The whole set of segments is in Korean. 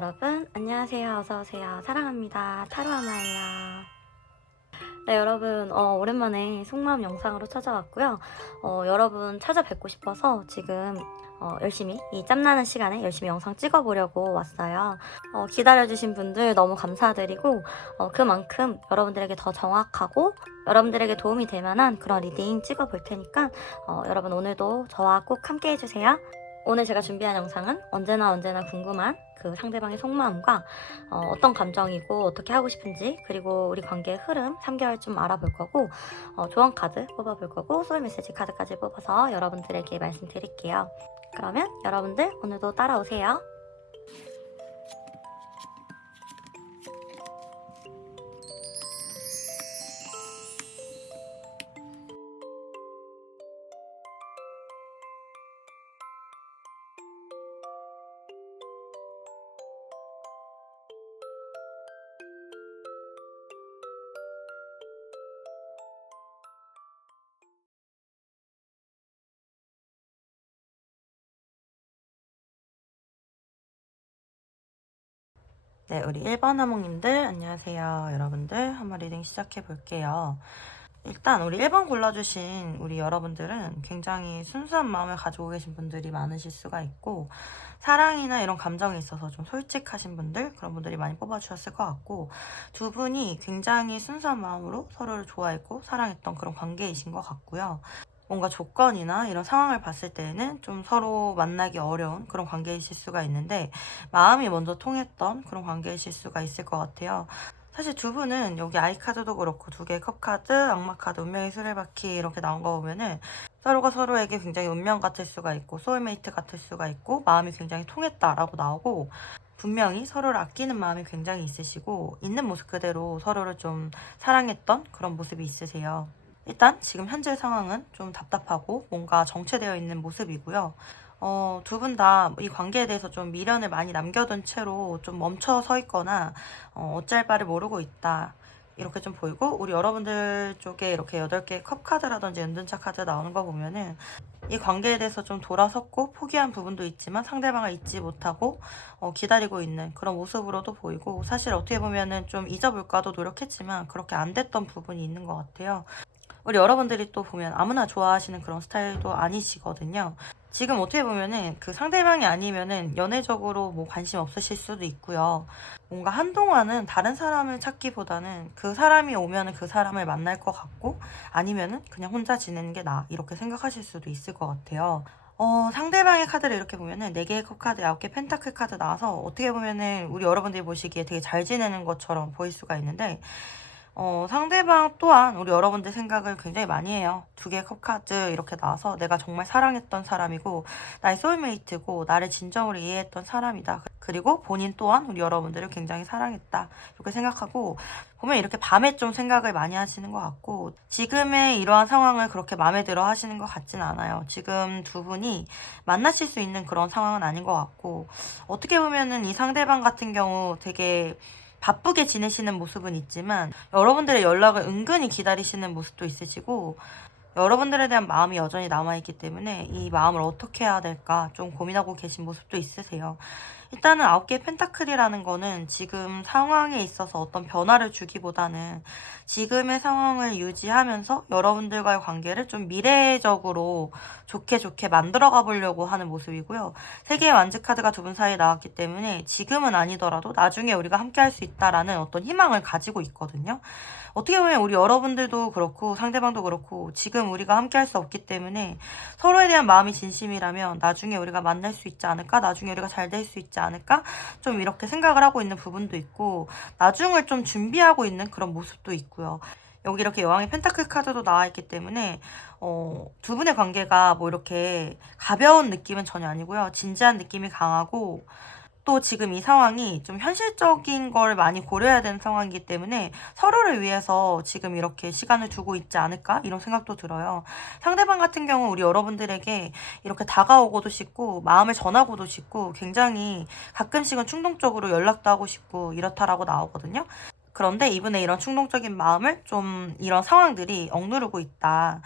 여러분 안녕하세요. 어서오세요. 사랑합니다. 타로하나예요. 네, 여러분 오랜만에 속마음 영상으로 찾아왔고요. 여러분 찾아뵙고 싶어서 지금 열심히 이 짬나는 시간에 열심히 영상 찍어보려고 왔어요. 기다려주신 분들 너무 감사드리고 그만큼 여러분들에게 더 정확하고 여러분들에게 도움이 될 만한 그런 리딩 찍어볼 테니까 여러분 오늘도 저와 꼭 함께 해주세요. 오늘 제가 준비한 영상은 언제나 궁금한 그 상대방의 속마음과 어떤 감정이고 어떻게 하고 싶은지, 그리고 우리 관계의 흐름 3개월 좀 알아볼 거고, 조언 카드 뽑아볼 거고, 소울 메시지 카드까지 뽑아서 여러분들에게 말씀드릴게요. 그러면 여러분들 오늘도 따라오세요. 네, 우리 1번 하몽님들 안녕하세요. 여러분들 한번 리딩 시작해 볼게요. 일단 우리 1번 골라주신 우리 여러분들은 굉장히 순수한 마음을 가지고 계신 분들이 많으실 수가 있고, 사랑이나 이런 감정에 있어서 좀 솔직하신 분들, 그런 분들이 많이 뽑아주셨을 것 같고, 두 분이 굉장히 순수한 마음으로 서로를 좋아했고 사랑했던 그런 관계이신 것 같고요. 뭔가 조건이나 이런 상황을 봤을 때는 좀 서로 만나기 어려운 그런 관계이실 수가 있는데, 마음이 먼저 통했던 그런 관계이실 수가 있을 것 같아요. 사실 두 분은 여기 아이카드도 그렇고 두 개의 컵카드, 악마카드, 운명의 수레바퀴 이렇게 나온 거 보면은 서로가 서로에게 굉장히 운명 같을 수가 있고 소울메이트 같을 수가 있고 마음이 굉장히 통했다라고 나오고, 분명히 서로를 아끼는 마음이 굉장히 있으시고 있는 모습 그대로 서로를 좀 사랑했던 그런 모습이 있으세요. 일단 지금 현재 상황은 좀 답답하고 뭔가 정체되어 있는 모습이고요. 두 분 다 이 관계에 대해서 좀 미련을 많이 남겨둔 채로 좀 멈춰 서 있거나 어쩔 바를 모르고 있다, 이렇게 좀 보이고, 우리 여러분들 쪽에 이렇게 8개의 컵카드라든지 은둔자 카드 나오는 거 보면은 이 관계에 대해서 좀 돌아섰고 포기한 부분도 있지만 상대방을 잊지 못하고 기다리고 있는 그런 모습으로도 보이고, 사실 어떻게 보면은 좀 잊어볼까도 노력했지만 그렇게 안 됐던 부분이 있는 것 같아요. 우리 여러분들이 또 보면 아무나 좋아하시는 그런 스타일도 아니시거든요. 지금 어떻게 보면은 그 상대방이 아니면은 연애적으로 뭐 관심 없으실 수도 있고요. 뭔가 한동안은 다른 사람을 찾기보다는 그 사람이 오면은 그 사람을 만날 것 같고, 아니면은 그냥 혼자 지내는 게 나아, 이렇게 생각하실 수도 있을 것 같아요. 상대방의 카드를 이렇게 보면은 4개의 컵카드, 9개 펜타클 카드 나와서 어떻게 보면은 우리 여러분들이 보시기에 되게 잘 지내는 것처럼 보일 수가 있는데, 상대방 또한 우리 여러분들 생각을 굉장히 많이 해요. 2개의 컵카드 이렇게 나와서 내가 정말 사랑했던 사람이고 나의 소울메이트고 나를 진정으로 이해했던 사람이다. 그리고 본인 또한 우리 여러분들을 굉장히 사랑했다, 이렇게 생각하고, 보면 이렇게 밤에 좀 생각을 많이 하시는 것 같고, 지금의 이러한 상황을 그렇게 마음에 들어 하시는 것 같진 않아요. 지금 두 분이 만나실 수 있는 그런 상황은 아닌 것 같고, 어떻게 보면은 이 상대방 같은 경우 되게 바쁘게 지내시는 모습은 있지만 여러분들의 연락을 은근히 기다리시는 모습도 있으시고, 여러분들에 대한 마음이 여전히 남아있기 때문에 이 마음을 어떻게 해야 될까 좀 고민하고 계신 모습도 있으세요. 일단은 9개의 펜타클이라는 거는 지금 상황에 있어서 어떤 변화를 주기보다는 지금의 상황을 유지하면서 여러분들과의 관계를 좀 미래적으로 좋게 만들어 가보려고 하는 모습이고요. 3개의 완즈 카드가 두 분 사이에 나왔기 때문에 지금은 아니더라도 나중에 우리가 함께 할 수 있다라는 어떤 희망을 가지고 있거든요. 어떻게 보면 우리 여러분들도 그렇고 상대방도 그렇고 지금 우리가 함께 할 수 없기 때문에 서로에 대한 마음이 진심이라면 나중에 우리가 만날 수 있지 않을까, 나중에 우리가 잘 될 수 있지 않을까, 좀 이렇게 생각을 하고 있는 부분도 있고 나중을 좀 준비하고 있는 그런 모습도 있고요. 여기 이렇게 여왕의 펜타클 카드도 나와 있기 때문에 두 분의 관계가 뭐 이렇게 가벼운 느낌은 전혀 아니고요. 진지한 느낌이 강하고, 또 지금 이 상황이 좀 현실적인 걸 많이 고려해야 되는 상황이기 때문에 서로를 위해서 지금 이렇게 시간을 두고 있지 않을까, 이런 생각도 들어요. 상대방 같은 경우 우리 여러분들에게 이렇게 다가오고도 싶고 마음을 전하고도 싶고 굉장히 가끔씩은 충동적으로 연락도 하고 싶고 이렇다라고 나오거든요. 그런데 이분의 이런 충동적인 마음을 좀 이런 상황들이 억누르고 있다.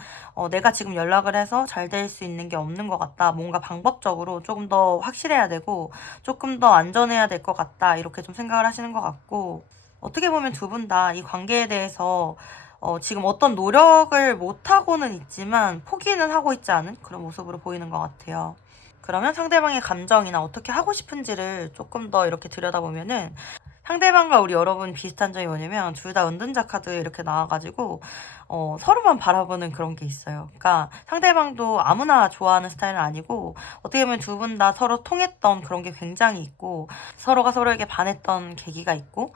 내가 지금 연락을 해서 잘 될 수 있는 게 없는 것 같다. 뭔가 방법적으로 조금 더 확실해야 되고 조금 더 안전해야 될 것 같다. 이렇게 좀 생각을 하시는 것 같고, 어떻게 보면 두 분 다 이 관계에 대해서 지금 어떤 노력을 못하고는 있지만 포기는 하고 있지 않은 그런 모습으로 보이는 것 같아요. 그러면 상대방의 감정이나 어떻게 하고 싶은지를 조금 더 이렇게 들여다보면은, 상대방과 우리 여러분 비슷한 점이 뭐냐면 둘 다 은둔자 카드 이렇게 나와가지고 서로만 바라보는 그런 게 있어요. 그러니까 상대방도 아무나 좋아하는 스타일은 아니고, 어떻게 보면 두 분 다 서로 통했던 그런 게 굉장히 있고, 서로가 서로에게 반했던 계기가 있고,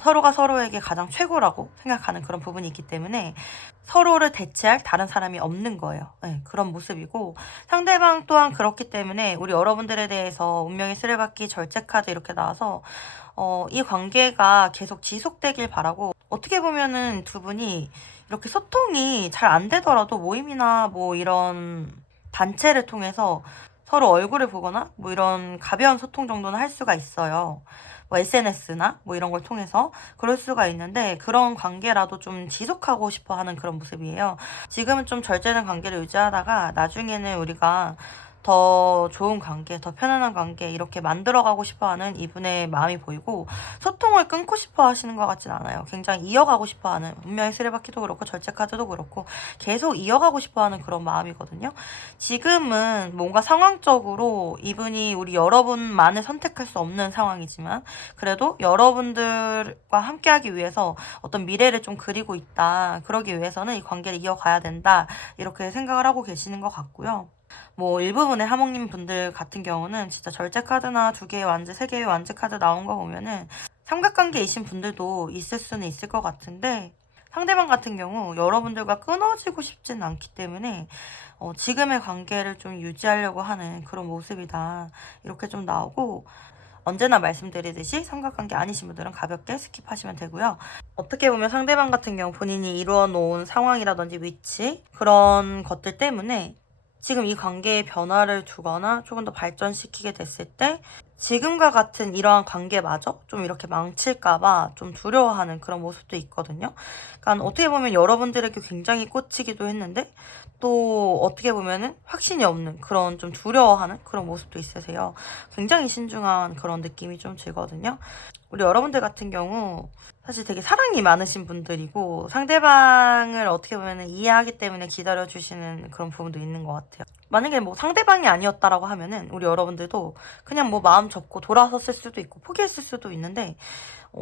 서로가 서로에게 가장 최고라고 생각하는 그런 부분이 있기 때문에 서로를 대체할 다른 사람이 없는 거예요. 네, 그런 모습이고, 상대방 또한 그렇기 때문에 우리 여러분들에 대해서 운명의 수레바퀴 절제 카드 이렇게 나와서 이 관계가 계속 지속되길 바라고, 어떻게 보면은 두 분이 이렇게 소통이 잘 안 되더라도 모임이나 뭐 이런 단체를 통해서 서로 얼굴을 보거나 뭐 이런 가벼운 소통 정도는 할 수가 있어요. 뭐 SNS나 뭐 이런 걸 통해서 그럴 수가 있는데, 그런 관계라도 좀 지속하고 싶어 하는 그런 모습이에요. 지금은 좀 절제된 관계를 유지하다가 나중에는 우리가 더 좋은 관계, 더 편안한 관계 이렇게 만들어가고 싶어하는 이분의 마음이 보이고, 소통을 끊고 싶어 하시는 것 같진 않아요. 굉장히 이어가고 싶어하는, 운명의 수레바퀴도 그렇고 절제 카드도 그렇고 계속 이어가고 싶어하는 그런 마음이거든요. 지금은 뭔가 상황적으로 이분이 우리 여러분만을 선택할 수 없는 상황이지만, 그래도 여러분들과 함께하기 위해서 어떤 미래를 좀 그리고 있다. 그러기 위해서는 이 관계를 이어가야 된다. 이렇게 생각을 하고 계시는 것 같고요. 뭐 일부분의 하몽님 분들 같은 경우는 진짜 절제 카드나 2개의 완제, 3개의 완제 카드 나온 거 보면은 삼각관계이신 분들도 있을 수는 있을 것 같은데, 상대방 같은 경우 여러분들과 끊어지고 싶진 않기 때문에 지금의 관계를 좀 유지하려고 하는 그런 모습이다. 이렇게 좀 나오고, 언제나 말씀드리듯이 삼각관계 아니신 분들은 가볍게 스킵하시면 되고요. 어떻게 보면 상대방 같은 경우 본인이 이루어 놓은 상황이라든지 위치, 그런 것들 때문에 지금 이 관계의 변화를 두거나 조금 더 발전시키게 됐을 때 지금과 같은 이러한 관계마저 좀 이렇게 망칠까봐 좀 두려워하는 그런 모습도 있거든요. 그러니까 어떻게 보면 여러분들에게 굉장히 꽂히기도 했는데, 또 어떻게 보면은 확신이 없는 그런 좀 두려워하는 그런 모습도 있으세요. 굉장히 신중한 그런 느낌이 좀 들거든요. 우리 여러분들 같은 경우 사실 되게 사랑이 많으신 분들이고, 상대방을 어떻게 보면 이해하기 때문에 기다려주시는 그런 부분도 있는 것 같아요. 만약에 뭐 상대방이 아니었다라고 하면은 우리 여러분들도 그냥 뭐 마음 접고 돌아섰을 수도 있고 포기했을 수도 있는데,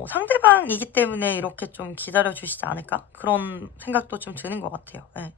상대방이기 때문에 이렇게 좀 기다려주시지 않을까? 그런 생각도 좀 드는 것 같아요. 네.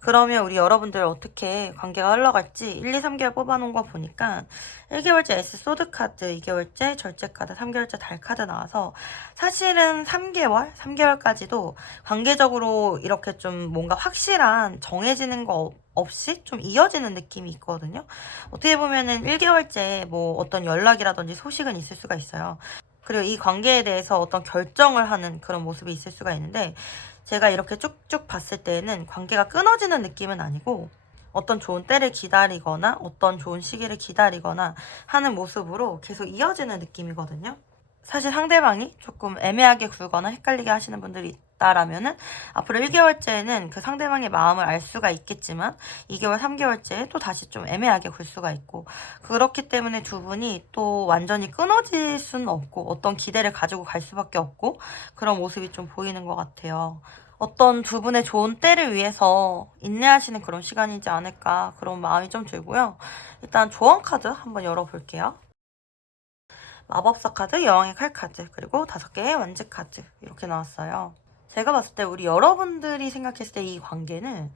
그러면 우리 여러분들 어떻게 관계가 흘러갈지 1, 2, 3개월 뽑아놓은 거 보니까 1개월째 S 소드 카드, 2개월째 절제 카드, 3개월째 달 카드 나와서, 사실은 3개월까지도 관계적으로 이렇게 좀 뭔가 확실한 정해지는 거 없이 좀 이어지는 느낌이 있거든요. 어떻게 보면은 1개월째 뭐 어떤 연락이라든지 소식은 있을 수가 있어요. 그리고 이 관계에 대해서 어떤 결정을 하는 그런 모습이 있을 수가 있는데, 제가 이렇게 쭉쭉 봤을 때에는 관계가 끊어지는 느낌은 아니고 어떤 좋은 때를 기다리거나 어떤 좋은 시기를 기다리거나 하는 모습으로 계속 이어지는 느낌이거든요. 사실 상대방이 조금 애매하게 굴거나 헷갈리게 하시는 분들이 있다라면은 앞으로 1개월째는 그 상대방의 마음을 알 수가 있겠지만 2개월, 3개월째에 또 다시 좀 애매하게 굴 수가 있고, 그렇기 때문에 두 분이 또 완전히 끊어질 수는 없고 어떤 기대를 가지고 갈 수밖에 없고, 그런 모습이 좀 보이는 것 같아요. 어떤 두 분의 좋은 때를 위해서 인내하시는 그런 시간이지 않을까, 그런 마음이 좀 들고요. 일단 조언 카드 한번 열어볼게요. 마법사 카드, 여왕의 칼 카드, 그리고 5개의 완제 카드 이렇게 나왔어요. 제가 봤을 때 우리 여러분들이 생각했을 때 이 관계는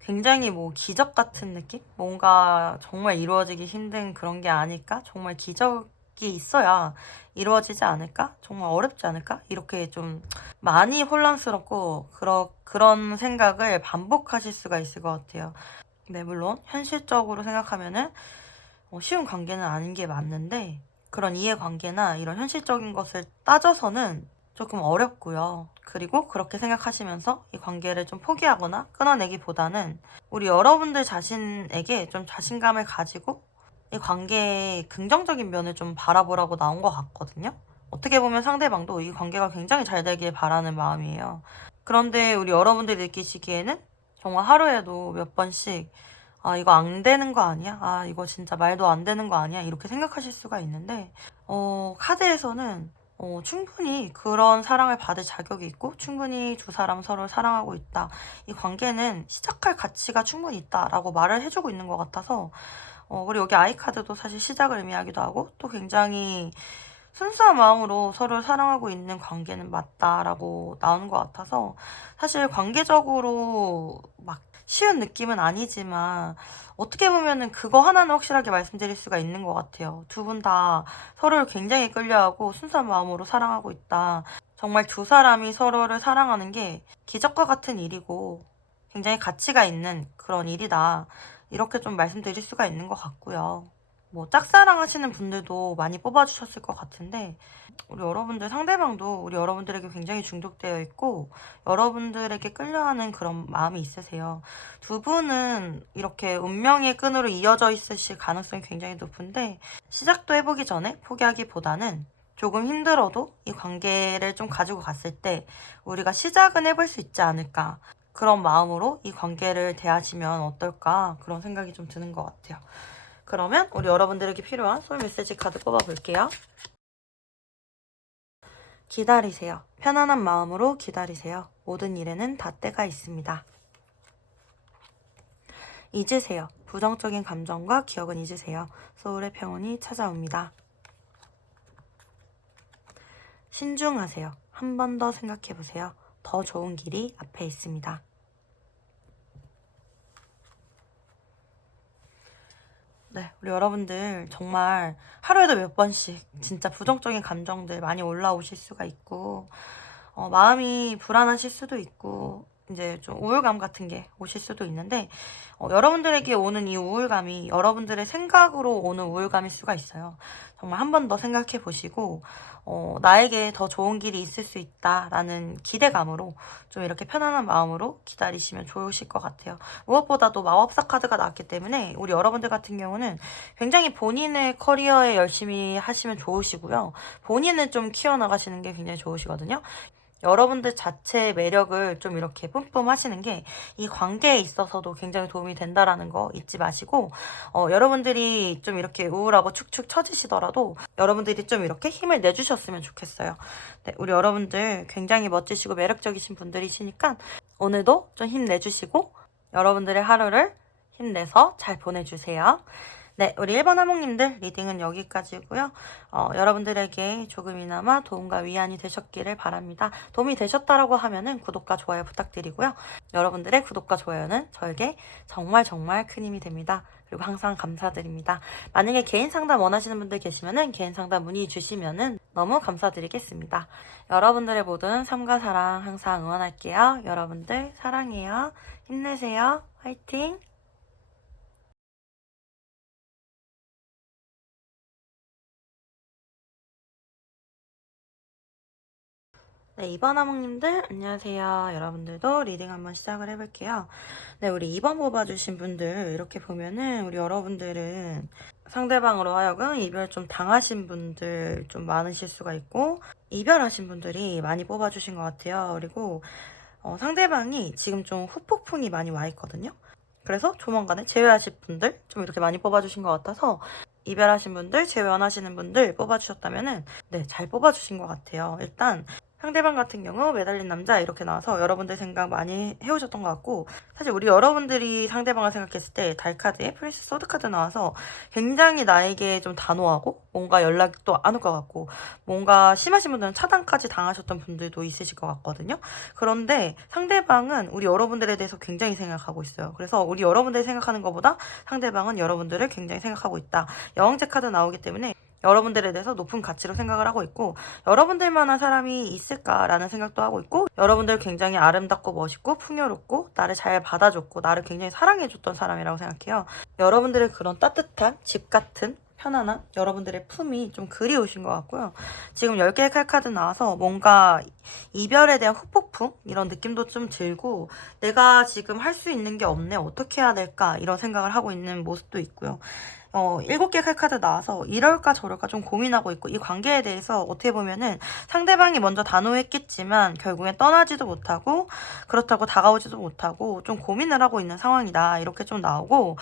굉장히 뭐 기적 같은 느낌? 뭔가 정말 이루어지기 힘든 그런 게 아닐까? 정말 기적이 있어야 이루어지지 않을까? 정말 어렵지 않을까? 이렇게 좀 많이 혼란스럽고 그런 생각을 반복하실 수가 있을 것 같아요. 네, 물론 현실적으로 생각하면은 쉬운 관계는 아닌 게 맞는데, 그런 이해관계나 이런 현실적인 것을 따져서는 조금 어렵고요. 그리고 그렇게 생각하시면서 이 관계를 좀 포기하거나 끊어내기보다는 우리 여러분들 자신에게 좀 자신감을 가지고 이 관계의 긍정적인 면을 좀 바라보라고 나온 것 같거든요. 어떻게 보면 상대방도 이 관계가 굉장히 잘 되길 바라는 마음이에요. 그런데 우리 여러분들이 느끼시기에는 정말 하루에도 몇 번씩 아, 이거 안 되는 거 아니야? 아, 이거 진짜 말도 안 되는 거 아니야? 이렇게 생각하실 수가 있는데, 카드에서는 충분히 그런 사랑을 받을 자격이 있고, 충분히 두 사람 서로 사랑하고 있다. 이 관계는 시작할 가치가 충분히 있다라고 말을 해주고 있는 것 같아서, 그리고 여기 아이카드도 사실 시작을 의미하기도 하고, 또 굉장히 순수한 마음으로 서로를 사랑하고 있는 관계는 맞다라고 나오는 것 같아서, 사실 관계적으로 막 쉬운 느낌은 아니지만 어떻게 보면은 그거 하나는 확실하게 말씀드릴 수가 있는 것 같아요. 두 분 다 서로를 굉장히 끌려하고 순수한 마음으로 사랑하고 있다. 정말 두 사람이 서로를 사랑하는 게 기적과 같은 일이고 굉장히 가치가 있는 그런 일이다. 이렇게 좀 말씀드릴 수가 있는 것 같고요. 뭐 짝사랑 하시는 분들도 많이 뽑아주셨을 것 같은데 우리 여러분들 상대방도 우리 여러분들에게 굉장히 중독되어 있고 여러분들에게 끌려하는 그런 마음이 있으세요. 두 분은 이렇게 운명의 끈으로 이어져 있으실 가능성이 굉장히 높은데 시작도 해보기 전에 포기하기보다는 조금 힘들어도 이 관계를 좀 가지고 갔을 때 우리가 시작은 해볼 수 있지 않을까 그런 마음으로 이 관계를 대하시면 어떨까 그런 생각이 좀 드는 것 같아요. 그러면 우리 여러분들에게 필요한 소울 메시지 카드 뽑아볼게요. 기다리세요. 편안한 마음으로 기다리세요. 모든 일에는 다 때가 있습니다. 잊으세요. 부정적인 감정과 기억은 잊으세요. 소울의 평온이 찾아옵니다. 신중하세요. 한 번 더 생각해보세요. 더 좋은 길이 앞에 있습니다. 네, 우리 여러분들 정말 하루에도 몇 번씩 진짜 부정적인 감정들 많이 올라오실 수가 있고 마음이 불안하실 수도 있고 이제 좀 우울감 같은 게 오실 수도 있는데 여러분들에게 오는 이 우울감이 여러분들의 생각으로 오는 우울감일 수가 있어요. 정말 한 번 더 생각해 보시고 나에게 더 좋은 길이 있을 수 있다라는 기대감으로 좀 이렇게 편안한 마음으로 기다리시면 좋으실 것 같아요. 무엇보다도 마법사 카드가 나왔기 때문에 우리 여러분들 같은 경우는 굉장히 본인의 커리어에 열심히 하시면 좋으시고요. 본인을 좀 키워나가시는 게 굉장히 좋으시거든요. 여러분들 자체의 매력을 좀 이렇게 뿜뿜 하시는 게 이 관계에 있어서도 굉장히 도움이 된다라는 거 잊지 마시고 여러분들이 좀 이렇게 우울하고 축축 처지시더라도 여러분들이 좀 이렇게 힘을 내주셨으면 좋겠어요. 네, 우리 여러분들 굉장히 멋지시고 매력적이신 분들이시니까 오늘도 좀 힘내주시고 여러분들의 하루를 힘내서 잘 보내주세요. 네, 우리 1번 하몽님들 리딩은 여기까지고요. 여러분들에게 조금이나마 도움과 위안이 되셨기를 바랍니다. 도움이 되셨다라고 하면은 구독과 좋아요 부탁드리고요. 여러분들의 구독과 좋아요는 저에게 정말 정말 큰 힘이 됩니다. 그리고 항상 감사드립니다. 만약에 개인 상담 원하시는 분들 계시면은 개인 상담 문의 주시면은 너무 감사드리겠습니다. 여러분들의 모든 삶과 사랑 항상 응원할게요. 여러분들 사랑해요. 힘내세요. 화이팅! 네, 2번 하몽님들 안녕하세요. 여러분들도 리딩 한번 시작을 해볼게요. 네, 우리 2번 뽑아주신 분들 이렇게 보면은 우리 여러분들은 상대방으로 하여금 이별 좀 당하신 분들 좀 많으실 수가 있고 이별하신 분들이 많이 뽑아주신 것 같아요. 그리고 상대방이 지금 좀 후폭풍이 많이 와 있거든요. 그래서 조만간에 재회하실 분들 좀 이렇게 많이 뽑아주신 것 같아서 이별하신 분들, 재회원하시는 분들 뽑아주셨다면은 네, 잘 뽑아주신 것 같아요. 일단 상대방 같은 경우 매달린 남자 이렇게 나와서 여러분들 생각 많이 해오셨던 것 같고 사실 우리 여러분들이 상대방을 생각했을 때 달카드에 프린스 소드카드 나와서 굉장히 나에게 좀 단호하고 뭔가 연락도 안 올 것 같고 뭔가 심하신 분들은 차단까지 당하셨던 분들도 있으실 것 같거든요. 그런데 상대방은 우리 여러분들에 대해서 굉장히 생각하고 있어요. 그래서 우리 여러분들이 생각하는 것보다 상대방은 여러분들을 굉장히 생각하고 있다. 여왕제 카드 나오기 때문에 여러분들에 대해서 높은 가치로 생각을 하고 있고 여러분들만한 사람이 있을까라는 생각도 하고 있고 여러분들 굉장히 아름답고 멋있고 풍요롭고 나를 잘 받아줬고 나를 굉장히 사랑해줬던 사람이라고 생각해요. 여러분들의 그런 따뜻한 집 같은 편안한 여러분들의 품이 좀 그리우신 것 같고요. 지금 10개의 칼카드 나와서 뭔가 이별에 대한 후폭풍 이런 느낌도 좀 들고 내가 지금 할 수 있는 게 없네 어떻게 해야 될까 이런 생각을 하고 있는 모습도 있고요. 7개 칼카드 나와서 이럴까 저럴까 좀 고민하고 있고, 이 관계에 대해서 어떻게 보면은 상대방이 먼저 단호했겠지만 결국엔 떠나지도 못하고 그렇다고 다가오지도 못하고 좀 고민을 하고 있는 상황이다, 이렇게 좀 나오고,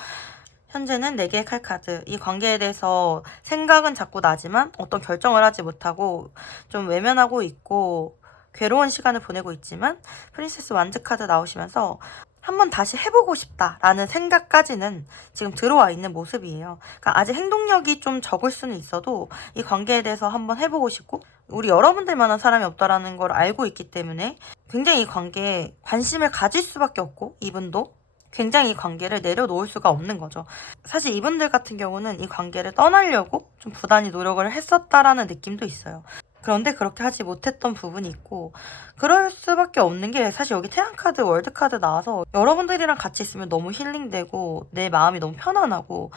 현재는 4개의 칼카드, 이 관계에 대해서 생각은 자꾸 나지만 어떤 결정을 하지 못하고 좀 외면하고 있고 괴로운 시간을 보내고 있지만, 프린세스 완즈 카드 나오시면서 한번 다시 해보고 싶다라는 생각까지는 지금 들어와 있는 모습이에요. 그러니까 아직 행동력이 좀 적을 수는 있어도 이 관계에 대해서 한번 해보고 싶고, 우리 여러분들만한 사람이 없다라는 걸 알고 있기 때문에 굉장히 이 관계에 관심을 가질 수밖에 없고, 이분도 굉장히 이 관계를 내려놓을 수가 없는 거죠. 사실 이분들 같은 경우는 이 관계를 떠나려고 좀 부단히 노력을 했었다라는 느낌도 있어요. 그런데 그렇게 하지 못했던 부분이 있고, 그럴 수밖에 없는 게, 사실 여기 태양카드, 월드카드 나와서 여러분들이랑 같이 있으면 너무 힐링되고 내 마음이 너무 편안하고,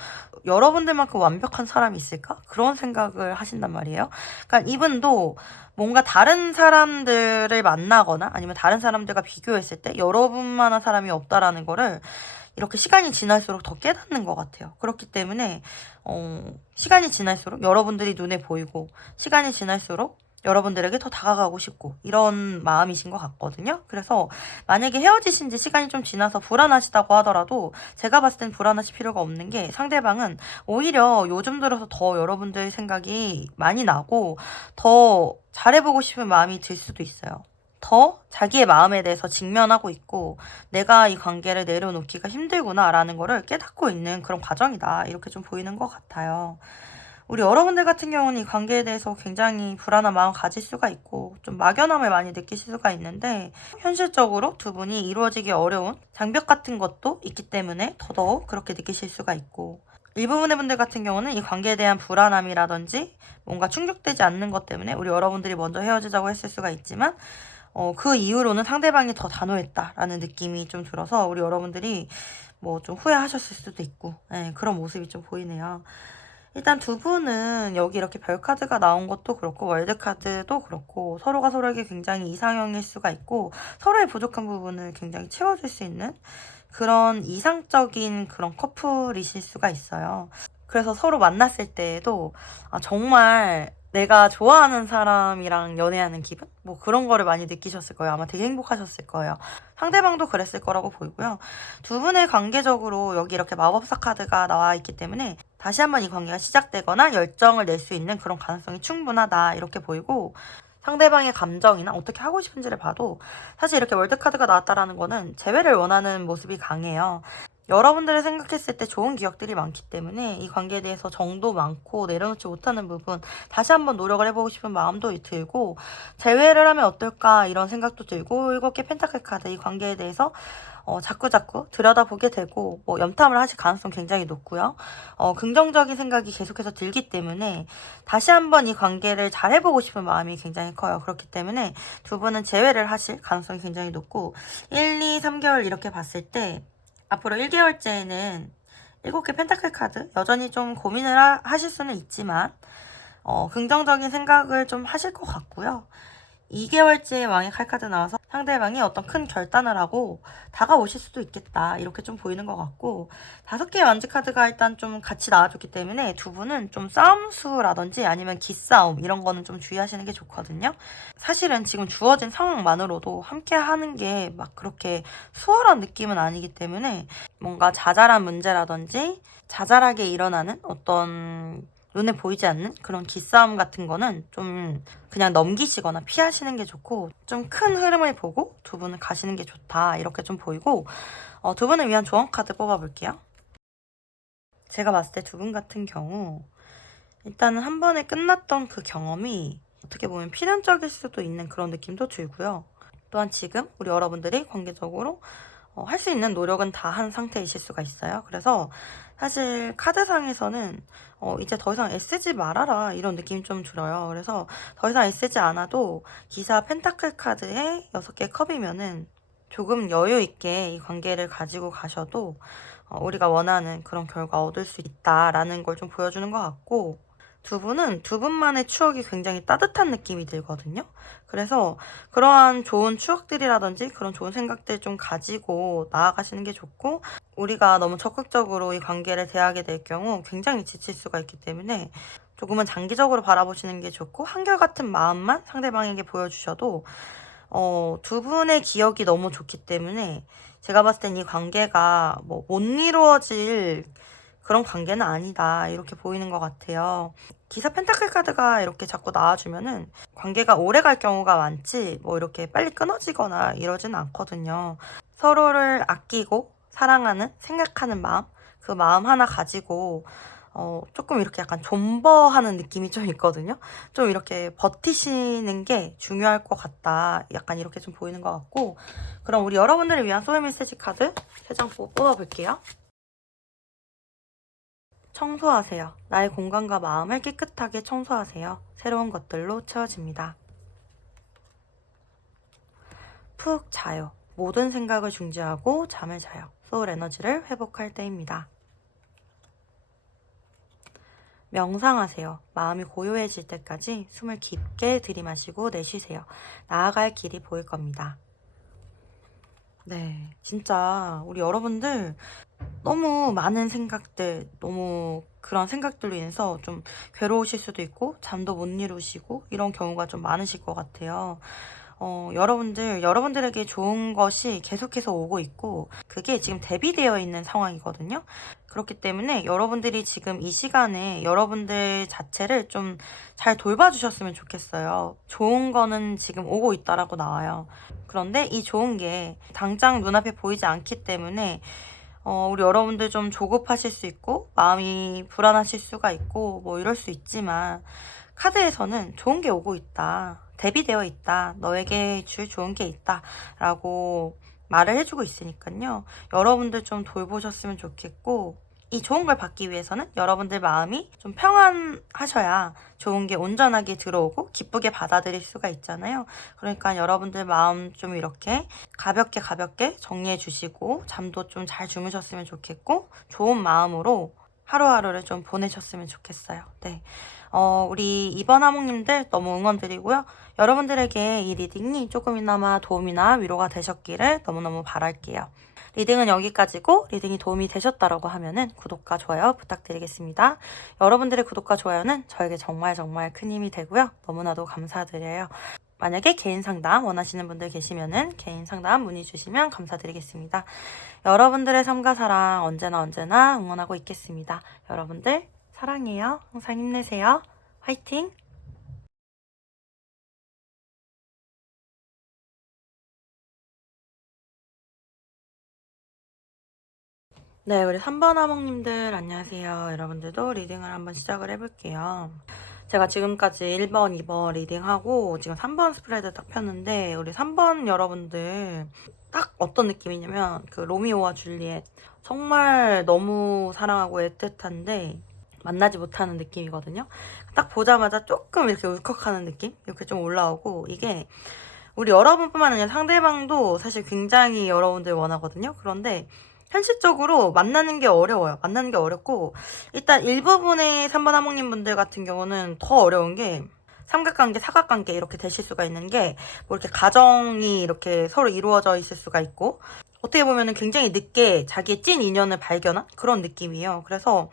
여러분들만큼 완벽한 사람이 있을까? 그런 생각을 하신단 말이에요. 그러니까 이분도 뭔가 다른 사람들을 만나거나 아니면 다른 사람들과 비교했을 때 여러분만한 사람이 없다라는 거를 이렇게 시간이 지날수록 더 깨닫는 것 같아요. 그렇기 때문에 시간이 지날수록 여러분들이 눈에 보이고, 시간이 지날수록 여러분들에게 더 다가가고 싶고, 이런 마음이신 것 같거든요. 그래서 만약에 헤어지신 지 시간이 좀 지나서 불안하시다고 하더라도 제가 봤을 땐 불안하실 필요가 없는 게, 상대방은 오히려 요즘 들어서 더 여러분들 생각이 많이 나고 더 잘해보고 싶은 마음이 들 수도 있어요. 더 자기의 마음에 대해서 직면하고 있고, 내가 이 관계를 내려놓기가 힘들구나라는 거를 깨닫고 있는 그런 과정이다, 이렇게 좀 보이는 것 같아요. 우리 여러분들 같은 경우는 이 관계에 대해서 굉장히 불안한 마음 가질 수가 있고 좀 막연함을 많이 느끼실 수가 있는데, 현실적으로 두 분이 이루어지기 어려운 장벽 같은 것도 있기 때문에 더더욱 그렇게 느끼실 수가 있고, 일부분의 분들 같은 경우는 이 관계에 대한 불안함이라든지 뭔가 충족되지 않는 것 때문에 우리 여러분들이 먼저 헤어지자고 했을 수가 있지만, 그 이후로는 상대방이 더 단호했다라는 느낌이 좀 들어서 우리 여러분들이 뭐 좀 후회하셨을 수도 있고, 그런 모습이 좀 보이네요. 일단 두 분은 여기 이렇게 별카드가 나온 것도 그렇고 월드카드도 그렇고 서로가 서로에게 굉장히 이상형일 수가 있고, 서로의 부족한 부분을 굉장히 채워줄 수 있는 그런 이상적인 그런 커플이실 수가 있어요. 그래서 서로 만났을 때에도 정말 내가 좋아하는 사람이랑 연애하는 기분? 뭐 그런 거를 많이 느끼셨을 거예요. 아마 되게 행복하셨을 거예요. 상대방도 그랬을 거라고 보이고요. 두 분의 관계적으로 여기 이렇게 마법사 카드가 나와 있기 때문에 다시 한번 이 관계가 시작되거나 열정을 낼 수 있는 그런 가능성이 충분하다, 이렇게 보이고, 상대방의 감정이나 어떻게 하고 싶은지를 봐도 사실 이렇게 월드카드가 나왔다라는 거는 재회를 원하는 모습이 강해요. 여러분들을 생각했을 때 좋은 기억들이 많기 때문에 이 관계에 대해서 정도 많고 내려놓지 못하는 부분, 다시 한번 노력을 해보고 싶은 마음도 들고, 재회를 하면 어떨까 이런 생각도 들고, 7개 펜타클 카드, 이 관계에 대해서 자꾸자꾸 들여다보게 되고, 뭐 염탐을 하실 가능성 굉장히 높고요. 긍정적인 생각이 계속해서 들기 때문에 다시 한번 이 관계를 잘 해보고 싶은 마음이 굉장히 커요. 그렇기 때문에 두 분은 재회를 하실 가능성이 굉장히 높고, 1, 2, 3개월 이렇게 봤을 때 앞으로 1개월째에는 7개 펜타클 카드, 여전히 좀 고민을 하실 수는 있지만 긍정적인 생각을 좀 하실 것 같고요. 2개월째 왕의 칼카드 나와서 상대방이 어떤 큰 결단을 하고 다가오실 수도 있겠다, 이렇게 좀 보이는 것 같고, 5개의 완즈 카드가 일단 좀 같이 나와줬기 때문에 두 분은 좀 싸움수라든지 아니면 기싸움 이런 거는 좀 주의하시는 게 좋거든요. 사실은 지금 주어진 상황만으로도 함께 하는 게 막 그렇게 수월한 느낌은 아니기 때문에 뭔가 자잘한 문제라든지 자잘하게 일어나는 어떤 눈에 보이지 않는 그런 기싸움 같은 거는 좀 그냥 넘기시거나 피하시는 게 좋고, 좀 큰 흐름을 보고 두 분은 가시는 게 좋다, 이렇게 좀 보이고, 두 분을 위한 조언 카드 뽑아볼게요. 제가 봤을 때 두 분 같은 경우 일단은 한 번에 끝났던 그 경험이 어떻게 보면 필연적일 수도 있는 그런 느낌도 들고요. 또한 지금 우리 여러분들이 관계적으로 할 수 있는 노력은 다 한 상태이실 수가 있어요. 그래서 사실 카드상에서는 이제 더 이상 애쓰지 말아라, 이런 느낌이 좀 들어요. 그래서 더 이상 애쓰지 않아도 기사 펜타클 카드에 6개 컵이면은 조금 여유 있게 이 관계를 가지고 가셔도 우리가 원하는 그런 결과 얻을 수 있다라는 걸 좀 보여주는 것 같고, 두 분은 두 분만의 추억이 굉장히 따뜻한 느낌이 들거든요. 그래서 그러한 좋은 추억들이라든지 그런 좋은 생각들 좀 가지고 나아가시는 게 좋고, 우리가 너무 적극적으로 이 관계를 대하게 될 경우 굉장히 지칠 수가 있기 때문에 조금은 장기적으로 바라보시는 게 좋고, 한결같은 마음만 상대방에게 보여주셔도 두 분의 기억이 너무 좋기 때문에 제가 봤을 땐 이 관계가 뭐 못 이루어질 그런 관계는 아니다, 이렇게 보이는 것 같아요. 기사 펜타클 카드가 이렇게 자꾸 나와주면은 관계가 오래 갈 경우가 많지 뭐 이렇게 빨리 끊어지거나 이러진 않거든요. 서로를 아끼고 사랑하는, 생각하는 마음, 그 마음 하나 가지고 조금 이렇게 약간 존버하는 느낌이 좀 있거든요. 좀 이렇게 버티시는 게 중요할 것 같다, 약간 이렇게 좀 보이는 것 같고. 그럼 우리 여러분들을 위한 소울 메시지 카드 3장 뽑아볼게요. 청소하세요. 나의 공간과 마음을 깨끗하게 청소하세요. 새로운 것들로 채워집니다. 푹 자요. 모든 생각을 중지하고 잠을 자요. 소울 에너지를 회복할 때입니다. 명상하세요. 마음이 고요해질 때까지 숨을 깊게 들이마시고 내쉬세요. 나아갈 길이 보일 겁니다. 네, 진짜 우리 여러분들 너무 많은 생각들, 너무 그런 생각들로 인해서 좀 괴로우실 수도 있고 잠도 못 이루시고 이런 경우가 좀 많으실 것 같아요. 여러분들에게 좋은 것이 계속해서 오고 있고 그게 지금 대비되어 있는 상황이거든요. 그렇기 때문에 여러분들이 지금 이 시간에 여러분들 자체를 좀 잘 돌봐주셨으면 좋겠어요. 좋은 거는 지금 오고 있다라고 나와요. 그런데 이 좋은 게 당장 눈앞에 보이지 않기 때문에 우리 여러분들 좀 조급하실 수 있고 마음이 불안하실 수가 있고 뭐 이럴 수 있지만, 카드에서는 좋은 게 오고 있다, 대비되어 있다, 너에게 줄 좋은 게 있다 라고 말을 해주고 있으니까요. 여러분들 좀 돌보셨으면 좋겠고, 이 좋은 걸 받기 위해서는 여러분들 마음이 좀 평안하셔야 좋은 게 온전하게 들어오고 기쁘게 받아들일 수가 있잖아요. 그러니까 여러분들 마음 좀 이렇게 가볍게 정리해 주시고 잠도 좀 잘 주무셨으면 좋겠고 좋은 마음으로 하루하루를 좀 보내셨으면 좋겠어요. 네. 우리 이번 하모님들 너무 응원드리고요. 여러분들에게 이 리딩이 조금이나마 도움이나 위로가 되셨기를 너무너무 바랄게요. 리딩은 여기까지고, 리딩이 도움이 되셨다라고 하면은 구독과 좋아요 부탁드리겠습니다. 여러분들의 구독과 좋아요는 저에게 정말 큰 힘이 되고요. 너무나도 감사드려요. 만약에 개인 상담 원하시는 분들 계시면은 개인 상담 문의 주시면 감사드리겠습니다. 여러분들의 삶과 사랑 언제나 응원하고 있겠습니다. 여러분들 사랑해요. 항상 힘내세요. 화이팅! 네, 우리 3번 하몽님들 안녕하세요. 여러분들도 리딩을 한번 시작을 해볼게요. 제가 지금까지 1번, 2번 리딩하고 지금 3번 스프레드 딱 폈는데, 우리 3번 여러분들 딱 어떤 느낌이냐면 그 로미오와 줄리엣, 정말 너무 사랑하고 애틋한데 만나지 못하는 느낌이거든요. 딱 보자마자 조금 이렇게 울컥하는 느낌? 이렇게 좀 올라오고, 이게 우리 여러분뿐만 아니라 상대방도 사실 굉장히 여러분들 원하거든요. 그런데 현실적으로 만나는 게 어려워요. 만나는 게 어렵고, 일단 일부분의 3번 하모님 분들 같은 경우는 더 어려운 게 삼각관계, 사각관계 이렇게 되실 수가 있는 게, 뭐 이렇게 가정이 이렇게 서로 이루어져 있을 수가 있고, 어떻게 보면은 굉장히 늦게 자기의 찐 인연을 발견한 그런 느낌이에요. 그래서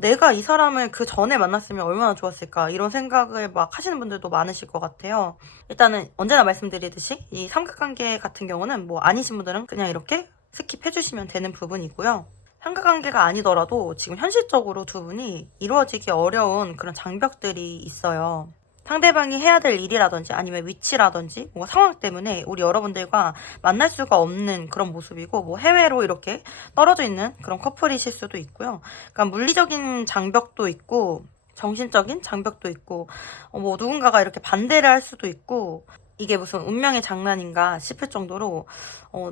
내가 이 사람을 그 전에 만났으면 얼마나 좋았을까, 이런 생각을 막 하시는 분들도 많으실 것 같아요. 일단은 언제나 말씀드리듯이 이 삼각관계 같은 경우는 뭐 아니신 분들은 그냥 이렇게 스킵 해주시면 되는 부분이고요. 삼각관계가 아니더라도 지금 현실적으로 두 분이 이루어지기 어려운 그런 장벽들이 있어요. 상대방이 해야 될 일이라든지 아니면 위치라든지 뭐 상황 때문에 우리 여러분들과 만날 수가 없는 그런 모습이고, 뭐 해외로 이렇게 떨어져 있는 그런 커플이실 수도 있고요. 그러니까 물리적인 장벽도 있고 정신적인 장벽도 있고, 뭐 누군가가 이렇게 반대를 할 수도 있고, 이게 무슨 운명의 장난인가 싶을 정도로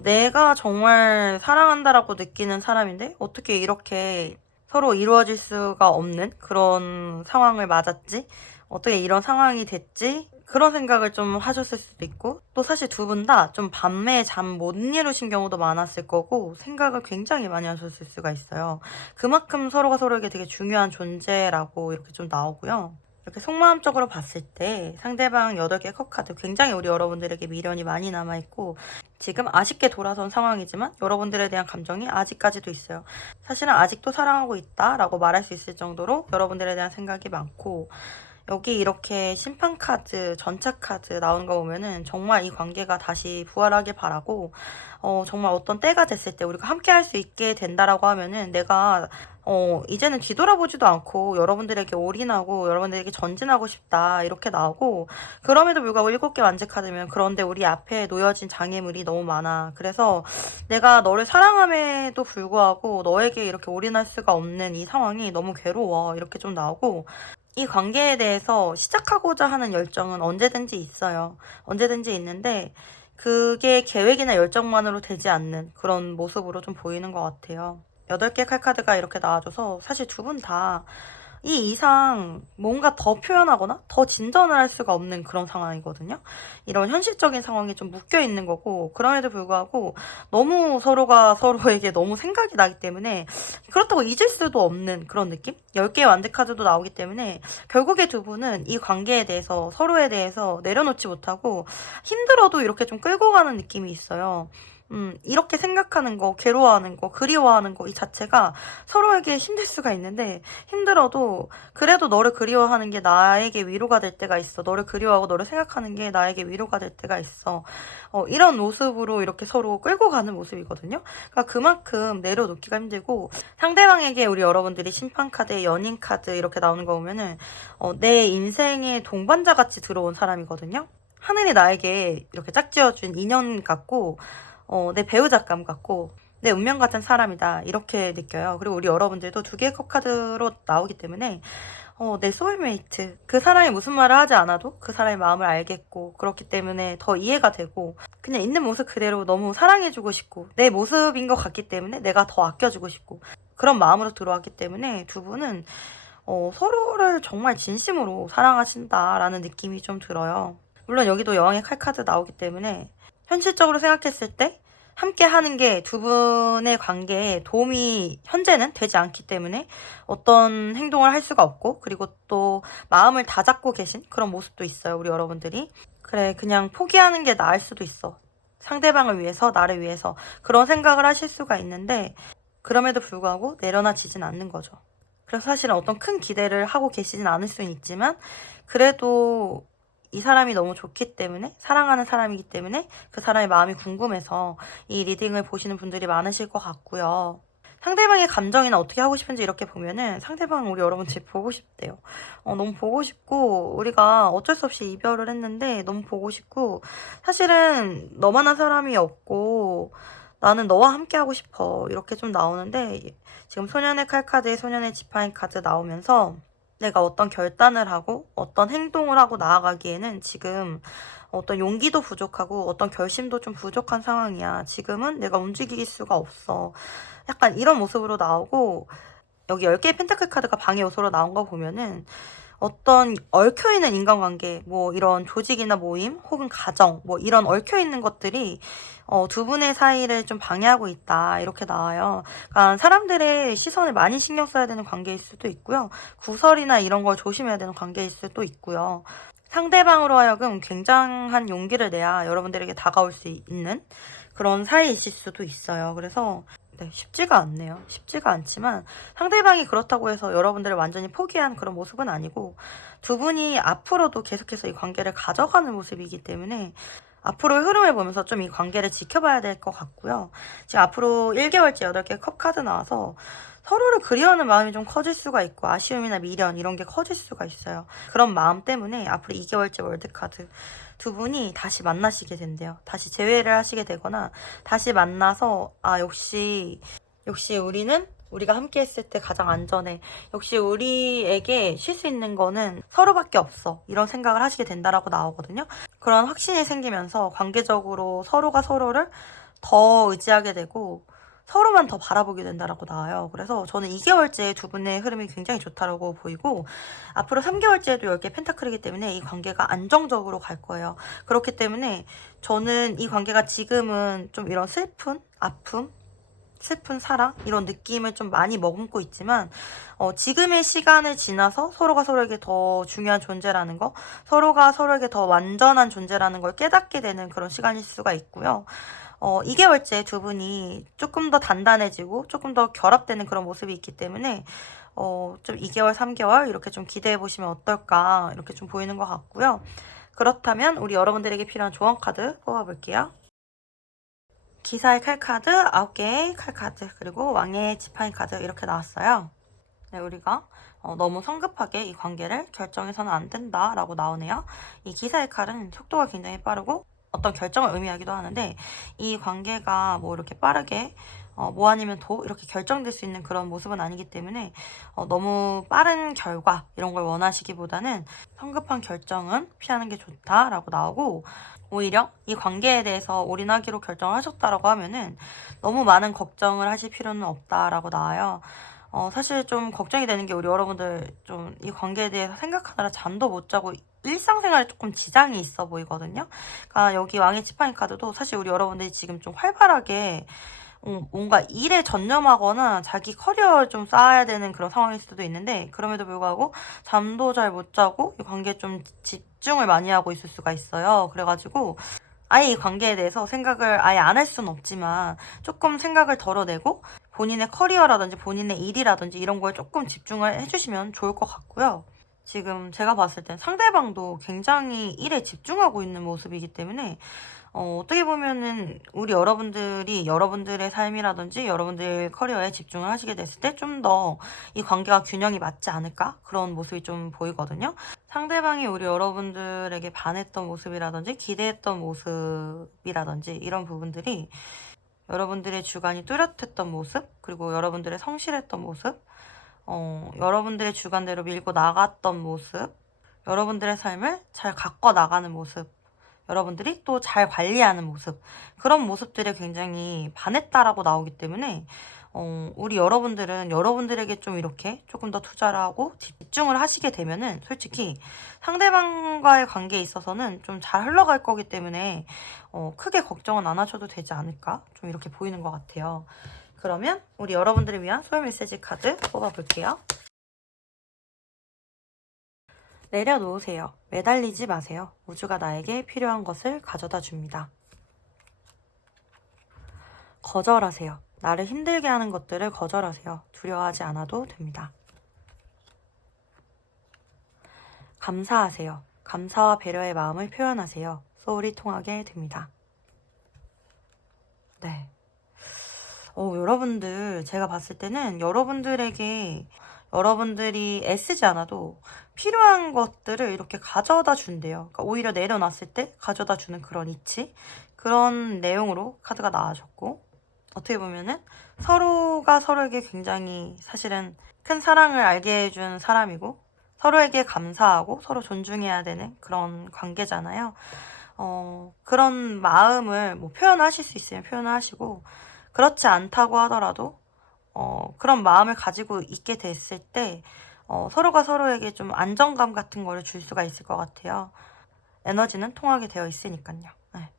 내가 정말 사랑한다라고 느끼는 사람인데 어떻게 이렇게 서로 이루어질 수가 없는 그런 상황을 맞았지? 어떻게 이런 상황이 됐지? 그런 생각을 좀 하셨을 수도 있고, 또 사실 두 분 다 좀 밤에 잠 못 이루신 경우도 많았을 거고 생각을 굉장히 많이 하셨을 수가 있어요. 그만큼 서로가 서로에게 되게 중요한 존재라고 이렇게 좀 나오고요. 이렇게 속마음적으로 봤을 때 상대방 8개 컵카드 굉장히 우리 여러분들에게 미련이 많이 남아있고, 지금 아쉽게 돌아선 상황이지만 여러분들에 대한 감정이 아직까지도 있어요. 사실은 아직도 사랑하고 있다라고 말할 수 있을 정도로 여러분들에 대한 생각이 많고, 여기 이렇게 심판카드, 전차카드 나오는 거 보면은 정말 이 관계가 다시 부활하길 바라고, 정말 어떤 때가 됐을 때 우리가 함께 할 수 있게 된다라고 하면은 내가 이제는 뒤돌아보지도 않고 여러분들에게 올인하고 여러분들에게 전진하고 싶다 이렇게 나오고, 그럼에도 불구하고 7개 완제 카드면 그런데 우리 앞에 놓여진 장애물이 너무 많아. 그래서 내가 너를 사랑함에도 불구하고 너에게 이렇게 올인할 수가 없는 이 상황이 너무 괴로워 이렇게 좀 나오고, 이 관계에 대해서 시작하고자 하는 열정은 언제든지 있어요. 언제든지 있는데 그게 계획이나 열정만으로 되지 않는 그런 모습으로 좀 보이는 것 같아요. 8개 칼카드가 이렇게 나와줘서 사실 두 분 다 이 이상 뭔가 더 표현하거나 더 진전을 할 수가 없는 그런 상황이거든요. 이런 현실적인 상황이 좀 묶여 있는 거고, 그럼에도 불구하고 너무 서로가 서로에게 너무 생각이 나기 때문에 그렇다고 잊을 수도 없는 그런 느낌? 10개의 완드카드도 나오기 때문에 결국에 두 분은 이 관계에 대해서, 서로에 대해서 내려놓지 못하고 힘들어도 이렇게 좀 끌고 가는 느낌이 있어요. 이렇게 생각하는 거, 괴로워하는 거, 그리워하는 거, 이 자체가 서로에게 힘들 수가 있는데, 힘들어도 그래도 너를 그리워하는 게 나에게 위로가 될 때가 있어. 너를 그리워하고 너를 생각하는 게 나에게 위로가 될 때가 있어. 이런 모습으로 이렇게 서로 끌고 가는 모습이거든요. 그러니까 그만큼 내려놓기가 힘들고, 상대방에게 우리 여러분들이 심판카드, 연인카드 이렇게 나오는 거 보면은 내 인생의 동반자 같이 들어온 사람이거든요. 하늘이 나에게 이렇게 짝지어준 인연 같고, 내 배우자감 같고 내 운명 같은 사람이다 이렇게 느껴요. 그리고 우리 여러분들도 2개의 컵카드로 나오기 때문에 내 소울메이트, 그 사람이 무슨 말을 하지 않아도 그 사람의 마음을 알겠고, 그렇기 때문에 더 이해가 되고 그냥 있는 모습 그대로 너무 사랑해주고 싶고 내 모습인 것 같기 때문에 내가 더 아껴주고 싶고 그런 마음으로 들어왔기 때문에 두 분은 서로를 정말 진심으로 사랑하신다라는 느낌이 좀 들어요. 물론 여기도 여왕의 칼카드 나오기 때문에 현실적으로 생각했을 때 함께 하는 게 두 분의 관계에 도움이 현재는 되지 않기 때문에 어떤 행동을 할 수가 없고, 그리고 또 마음을 다잡고 계신 그런 모습도 있어요, 우리 여러분들이. 그래, 그냥 포기하는 게 나을 수도 있어. 상대방을 위해서, 나를 위해서. 그런 생각을 하실 수가 있는데, 그럼에도 불구하고 내려놔지진 않는 거죠. 그래서 사실은 어떤 큰 기대를 하고 계시진 않을 수는 있지만, 그래도 이 사람이 너무 좋기 때문에, 사랑하는 사람이기 때문에 그 사람의 마음이 궁금해서 이 리딩을 보시는 분들이 많으실 것 같고요. 상대방의 감정이나 어떻게 하고 싶은지 이렇게 보면은 상대방 우리 여러분들이 보고 싶대요. 너무 보고 싶고, 우리가 어쩔 수 없이 이별을 했는데 너무 보고 싶고, 사실은 너만한 사람이 없고 나는 너와 함께 하고 싶어 이렇게 좀 나오는데, 지금 소년의 칼카드에 소년의 지팡이 카드 나오면서 내가 어떤 결단을 하고 어떤 행동을 하고 나아가기에는 지금 어떤 용기도 부족하고 어떤 결심도 좀 부족한 상황이야. 지금은 내가 움직일 수가 없어. 약간 이런 모습으로 나오고, 여기 10개의 펜타클 카드가 방해 요소로 나온 거 보면은 어떤 얽혀있는 인간관계, 뭐 이런 조직이나 모임 혹은 가정, 뭐 이런 얽혀있는 것들이 두 분의 사이를 좀 방해하고 있다 이렇게 나와요. 그러니까 사람들의 시선을 많이 신경 써야 되는 관계일 수도 있고요. 구설이나 이런 걸 조심해야 되는 관계일 수도 있고요. 상대방으로 하여금 굉장한 용기를 내야 여러분들에게 다가올 수 있는 그런 사이이실 수도 있어요. 그래서 네, 쉽지가 않네요. 쉽지가 않지만 상대방이 그렇다고 해서 여러분들을 완전히 포기한 그런 모습은 아니고, 두 분이 앞으로도 계속해서 이 관계를 가져가는 모습이기 때문에 앞으로의 흐름을 보면서 좀 이 관계를 지켜봐야 될 것 같고요. 지금 앞으로 1개월째 8개 컵 카드 나와서 서로를 그리워하는 마음이 좀 커질 수가 있고, 아쉬움이나 미련 이런 게 커질 수가 있어요. 그런 마음 때문에 앞으로 2개월째 월드카드 두 분이 다시 만나시게 된대요. 다시 재회를 하시게 되거나 다시 만나서 역시 우리는 우리가 함께 했을 때 가장 안전해. 역시 우리에게 쉴 수 있는 거는 서로밖에 없어. 이런 생각을 하시게 된다라고 나오거든요. 그런 확신이 생기면서 관계적으로 서로가 서로를 더 의지하게 되고, 서로만 더 바라보게 된다라고 나와요. 그래서 저는 2개월째 두 분의 흐름이 굉장히 좋다라고 보이고, 앞으로 3개월째도 10개 펜타클이기 때문에 이 관계가 안정적으로 갈 거예요. 그렇기 때문에 저는 이 관계가 지금은 좀 이런 슬픈 아픔, 슬픈 사랑 이런 느낌을 좀 많이 머금고 있지만, 지금의 시간을 지나서 서로가 서로에게 더 중요한 존재라는 거, 서로가 서로에게 더 완전한 존재라는 걸 깨닫게 되는 그런 시간일 수가 있고요. 2개월째 두 분이 조금 더 단단해지고 조금 더 결합되는 그런 모습이 있기 때문에 좀 2개월, 3개월 이렇게 좀 기대해 보시면 어떨까 이렇게 좀 보이는 것 같고요. 그렇다면 우리 여러분들에게 필요한 조언 카드 뽑아볼게요. 기사의 칼카드, 9개의 칼카드, 그리고 왕의 지팡이 카드 이렇게 나왔어요. 네, 우리가 너무 성급하게 이 관계를 결정해서는 안 된다라고 나오네요. 이 기사의 칼은 속도가 굉장히 빠르고 어떤 결정을 의미하기도 하는데, 이 관계가 뭐 이렇게 빠르게 뭐 아니면 도 이렇게 결정될 수 있는 그런 모습은 아니기 때문에 너무 빠른 결과 이런 걸 원하시기보다는 성급한 결정은 피하는 게 좋다라고 나오고, 오히려 이 관계에 대해서 올인하기로 결정을 하셨다라고 하면은 너무 많은 걱정을 하실 필요는 없다라고 나와요. 사실 좀 걱정이 되는 게, 우리 여러분들 좀 이 관계에 대해서 생각하느라 잠도 못 자고 일상생활에 조금 지장이 있어 보이거든요. 그러니까 여기 왕의 지팡이 카드도 사실 우리 여러분들이 지금 좀 활발하게 뭔가 일에 전념하거나 자기 커리어를 좀 쌓아야 되는 그런 상황일 수도 있는데, 그럼에도 불구하고 잠도 잘 못 자고 이 관계에 좀 집중을 많이 하고 있을 수가 있어요. 그래가지고 아예 이 관계에 대해서 생각을 아예 안 할 수는 없지만 조금 생각을 덜어내고 본인의 커리어라든지 본인의 일이라든지 이런 거에 조금 집중을 해주시면 좋을 것 같고요. 지금 제가 봤을 땐 상대방도 굉장히 일에 집중하고 있는 모습이기 때문에 어떻게 보면은 우리 여러분들이 여러분들의 삶이라든지 여러분들의 커리어에 집중을 하시게 됐을 때 좀 더 이 관계가 균형이 맞지 않을까? 그런 모습이 좀 보이거든요. 상대방이 우리 여러분들에게 반했던 모습이라든지 기대했던 모습이라든지 이런 부분들이 여러분들의 주관이 뚜렷했던 모습, 그리고 여러분들의 성실했던 모습, 여러분들의 주관대로 밀고 나갔던 모습, 여러분들의 삶을 잘 가꿔 나가는 모습, 여러분들이 또 잘 관리하는 모습, 그런 모습들에 굉장히 반했다라고 나오기 때문에 우리 여러분들은 여러분들에게 좀 이렇게 조금 더 투자를 하고 집중을 하시게 되면은 솔직히 상대방과의 관계에 있어서는 좀 잘 흘러갈 거기 때문에 크게 걱정은 안 하셔도 되지 않을까, 좀 이렇게 보이는 것 같아요. 그러면 우리 여러분들을 위한 소울 메시지 카드 뽑아볼게요. 내려놓으세요. 매달리지 마세요. 우주가 나에게 필요한 것을 가져다 줍니다. 거절하세요. 나를 힘들게 하는 것들을 거절하세요. 두려워하지 않아도 됩니다. 감사하세요. 감사와 배려의 마음을 표현하세요. 소울이 통하게 됩니다. 네. 여러분들, 제가 봤을 때는 여러분들에게 여러분들이 애쓰지 않아도 필요한 것들을 이렇게 가져다 준대요. 그러니까 오히려 내려놨을 때 가져다 주는 그런 이치, 그런 내용으로 카드가 나와줬고, 어떻게 보면은 서로가 서로에게 굉장히 사실은 큰 사랑을 알게 해준 사람이고, 서로에게 감사하고 서로 존중해야 되는 그런 관계잖아요. 그런 마음을 뭐 표현하실 수 있으면 표현을 하시고, 그렇지 않다고 하더라도 그런 마음을 가지고 있게 됐을 때 서로가 서로에게 좀 안정감 같은 거를 줄 수가 있을 것 같아요. 에너지는 통하게 되어 있으니까요. 네.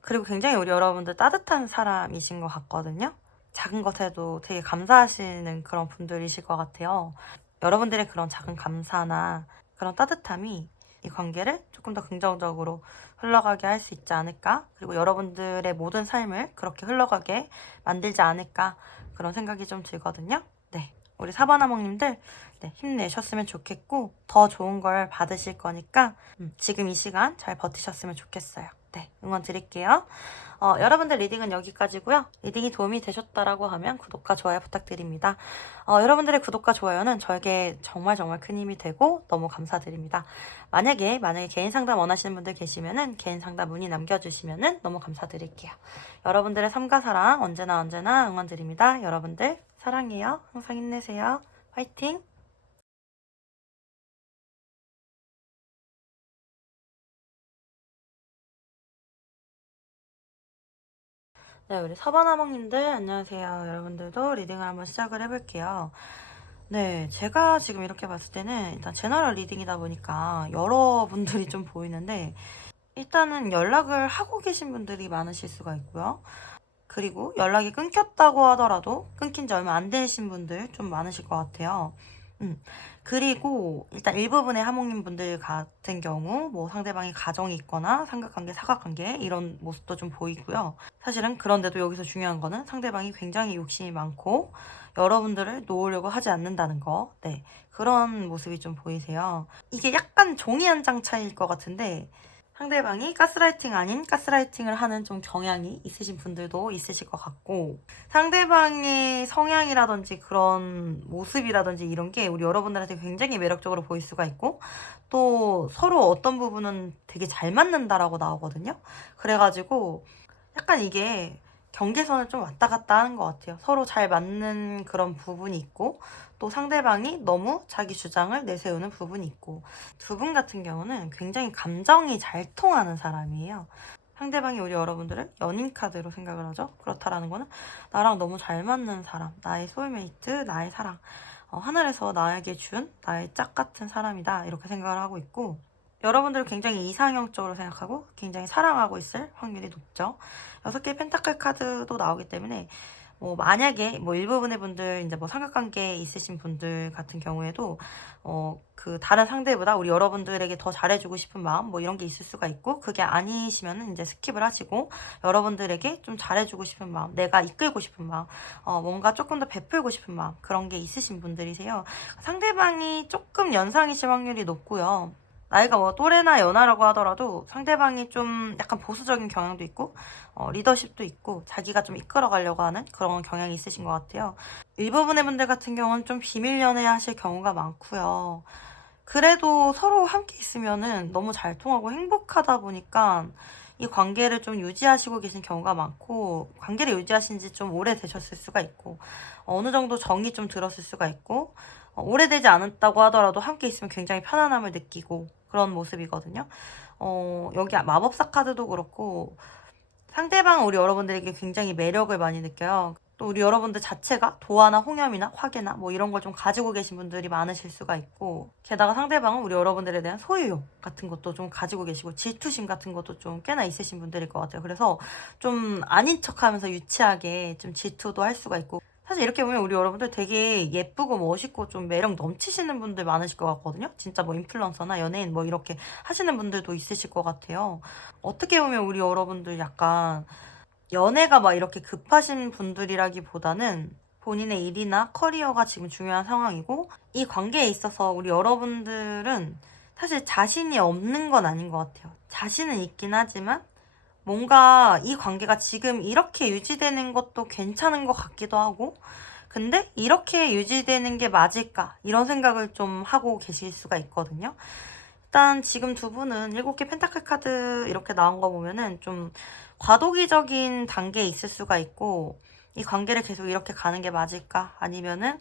그리고 굉장히 우리 여러분들 따뜻한 사람이신 것 같거든요. 작은 것에도 되게 감사하시는 그런 분들이실 것 같아요. 여러분들의 그런 작은 감사나 그런 따뜻함이 이 관계를 조금 더 긍정적으로 흘러가게 할 수 있지 않을까? 그리고 여러분들의 모든 삶을 그렇게 흘러가게 만들지 않을까? 그런 생각이 좀 들거든요. 네. 우리 사바나몽님들, 네, 힘내셨으면 좋겠고, 더 좋은 걸 받으실 거니까, 지금 이 시간 잘 버티셨으면 좋겠어요. 네, 응원 드릴게요. 여러분들 리딩은 여기까지고요. 리딩이 도움이 되셨다라고 하면 구독과 좋아요 부탁드립니다. 여러분들의 구독과 좋아요는 저에게 정말 정말 큰 힘이 되고 너무 감사드립니다. 만약에 개인 상담 원하시는 분들 계시면은 개인 상담 문의 남겨주시면은 너무 감사드릴게요. 여러분들의 삶과 사랑 언제나 응원 드립니다. 여러분들 사랑해요. 항상 힘내세요. 화이팅! 네, 우리 사바나몽님들 안녕하세요. 여러분들도 리딩을 한번 시작을 해볼게요. 네, 제가 지금 이렇게 봤을 때는 일단 제너럴 리딩이다 보니까 여러분들이 좀 보이는데 일단은 연락을 하고 계신 분들이 많으실 수가 있고요. 그리고 연락이 끊겼다고 하더라도 끊긴 지 얼마 안 되신 분들 좀 많으실 것 같아요. 그리고 일단 일부분의 하몽님 분들 같은 경우 뭐 상대방이 가정이 있거나 삼각관계, 사각관계 이런 모습도 좀 보이고요. 사실은 그런데도 여기서 중요한 거는 상대방이 굉장히 욕심이 많고 여러분들을 놓으려고 하지 않는다는 거. 네, 그런 모습이 좀 보이세요. 이게 약간 종이 한 장 차이일 것 같은데 상대방이 가스라이팅 아닌 가스라이팅을 하는 좀 경향이 있으신 분들도 있으실 것 같고 상대방의 성향이라든지 그런 모습이라든지 이런 게 우리 여러분들한테 굉장히 매력적으로 보일 수가 있고 또 서로 어떤 부분은 되게 잘 맞는다라고 나오거든요. 그래가지고 약간 이게 경계선을 좀 왔다 갔다 하는 것 같아요. 서로 잘 맞는 그런 부분이 있고 또 상대방이 너무 자기 주장을 내세우는 부분이 있고 두 분 같은 경우는 굉장히 감정이 잘 통하는 사람이에요. 상대방이 우리 여러분들을 연인 카드로 생각을 하죠. 그렇다라는 거는 나랑 너무 잘 맞는 사람, 나의 소울메이트, 나의 사랑, 하늘에서 나에게 준 나의 짝 같은 사람이다 이렇게 생각을 하고 있고 여러분들을 굉장히 이상형적으로 생각하고 굉장히 사랑하고 있을 확률이 높죠. 6개의 펜타클 카드도 나오기 때문에 뭐 만약에 뭐 일부분의 분들 이제 뭐 삼각관계에 있으신 분들 같은 경우에도 그 다른 상대보다 우리 여러분들에게 더 잘해주고 싶은 마음 뭐 이런 게 있을 수가 있고 그게 아니시면은 이제 스킵을 하시고 여러분들에게 좀 잘해주고 싶은 마음 내가 이끌고 싶은 마음 뭔가 조금 더 베풀고 싶은 마음 그런 게 있으신 분들이세요. 상대방이 조금 연상이실 확률이 높고요. 나이가 뭐 또래나 연하라고 하더라도 상대방이 좀 약간 보수적인 경향도 있고 리더십도 있고 자기가 좀 이끌어가려고 하는 그런 경향이 있으신 것 같아요. 일부분의 분들 같은 경우는 좀 비밀 연애 하실 경우가 많고요. 그래도 서로 함께 있으면은 너무 잘 통하고 행복하다 보니까 이 관계를 좀 유지하시고 계신 경우가 많고 관계를 유지하신 지 좀 오래되셨을 수가 있고 어느 정도 정이 좀 들었을 수가 있고 오래되지 않았다고 하더라도 함께 있으면 굉장히 편안함을 느끼고 그런 모습이거든요. 여기 마법사 카드도 그렇고 상대방은 우리 여러분들에게 굉장히 매력을 많이 느껴요. 또 우리 여러분들 자체가 도화나 홍염이나 화계나 뭐 이런 걸 좀 가지고 계신 분들이 많으실 수가 있고 게다가 상대방은 우리 여러분들에 대한 소유욕 같은 것도 좀 가지고 계시고 질투심 같은 것도 좀 꽤나 있으신 분들일 것 같아요. 그래서 좀 아닌 척하면서 유치하게 좀 질투도 할 수가 있고 사실 이렇게 보면 우리 여러분들 되게 예쁘고 멋있고 좀 매력 넘치시는 분들 많으실 것 같거든요. 진짜 뭐 인플루언서나 연예인 뭐 이렇게 하시는 분들도 있으실 것 같아요. 어떻게 보면 우리 여러분들 약간 연애가 막 이렇게 급하신 분들이라기보다는 본인의 일이나 커리어가 지금 중요한 상황이고 이 관계에 있어서 우리 여러분들은 사실 자신이 없는 건 아닌 것 같아요. 자신은 있긴 하지만 뭔가 이 관계가 지금 이렇게 유지되는 것도 괜찮은 것 같기도 하고 근데 이렇게 유지되는 게 맞을까 이런 생각을 좀 하고 계실 수가 있거든요. 일단 지금 두 분은 7개 펜타클 카드 이렇게 나온 거 보면은 좀 과도기적인 단계에 있을 수가 있고 이 관계를 계속 이렇게 가는 게 맞을까 아니면은